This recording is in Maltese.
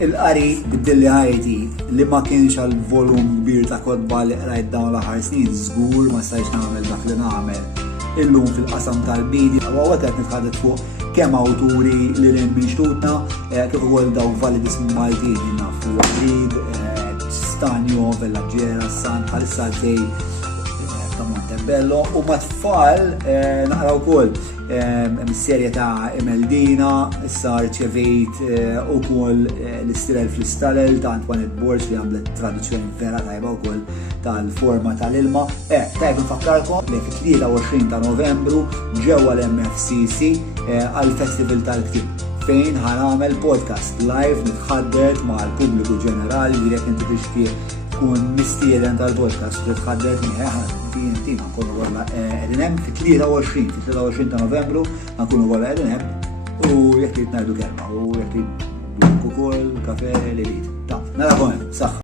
il-qari biddilli ħajti li ma kienx għal volum kbir ta' kodba li qrajt dawn l-aħħar snin, żgur ma stajx nagħmel dak li nagħmel illum fil-qasam tal-bidi. Għawat qed nitħadet fuq kemm awturi li minn xtutna kif ukoll daw validis Maltin nafu Grid, Stanjo, Vella Ġera, San, bħalissa għaddej ta' Montebello u ma' tfal naqraw ukoll serje ta' Emeldina, issa rċevejt ukoll l-istirel fl-istalel ta' Antoine Borġ li għamlet traduzzjoni vera tajba ukoll tal-forma tal-ilma. Tajb nfakkarkom li fit-23 ta' Novembru ġewwa l-MFCC għal-Festival tal-Ktib fejn ħanamel podcast live nitħaddet ma' l-pubbliku ġenerali li jekk inti tixtieq tkun mistieden tal-podcast u titħaddet tintin ħankunu għalla edinem fit-23 ta' Novembru ħankunu għalla edinem u jekk jitnajdu kelma u jekk jitnajdu kukol, kafe, l-elit. Nara għonem, saħħa.